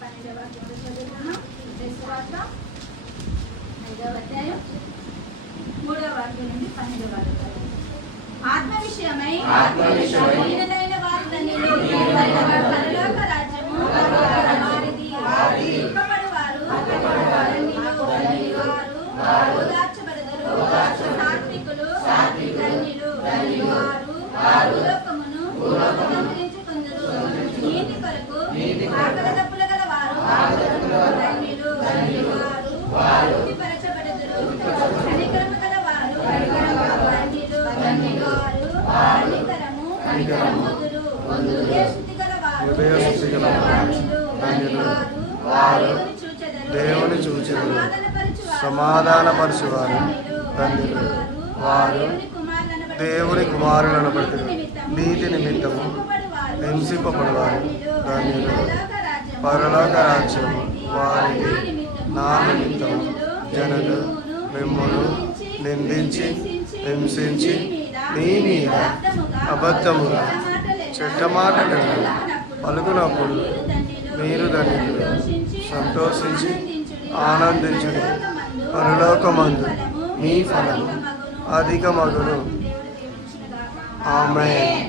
12వ వాక్యంలో చదువుకున్నాం. సువార్త 5వ అధ్యాయం 3వ వాక్యం నుండి 12వ వాక్యం. ఆత్మ విషయమై దీనులైన వారి ధన్యులు, పరలోక రాజ్యము వారిది. దుఃఖపడువారు ధన్యులు, వారు ఓదార్చబడుదురు. సాత్వికులు ధన్యులు, వారు భూలోకమును సంతరించుకొందురు. నీతి కొరకు ఆకలి దప్పుల గల వారు ధన్యులు, వారు తృప్తిపరచబడుదురు. కనికరము గల వారు ధన్యులు, వారు కనికరము పొందుదురు. హృదయశుద్ధి గల వారు ధన్యులు, వారు దేవుని చూచెదరు. సమాధానపరచువారు ధన్యులు, వారు దేవుని కుమారులను బట్టి నీతి నిమిత్తము హింసింపబడువారు ధన్యులు. పరలోక రాజ్యం వారికి. నా నిమిత్తము జనులు మిమ్మును నిందించి హింసించి మీ మీద అబద్ధముగా చెడ్డమాటలు పలుకునప్పుడు మీరు ధన్యులు. సంతోషించి ఆనందించుడి, పరలోకమందు మీ ఫలము అధికమగును. ఆమేన్.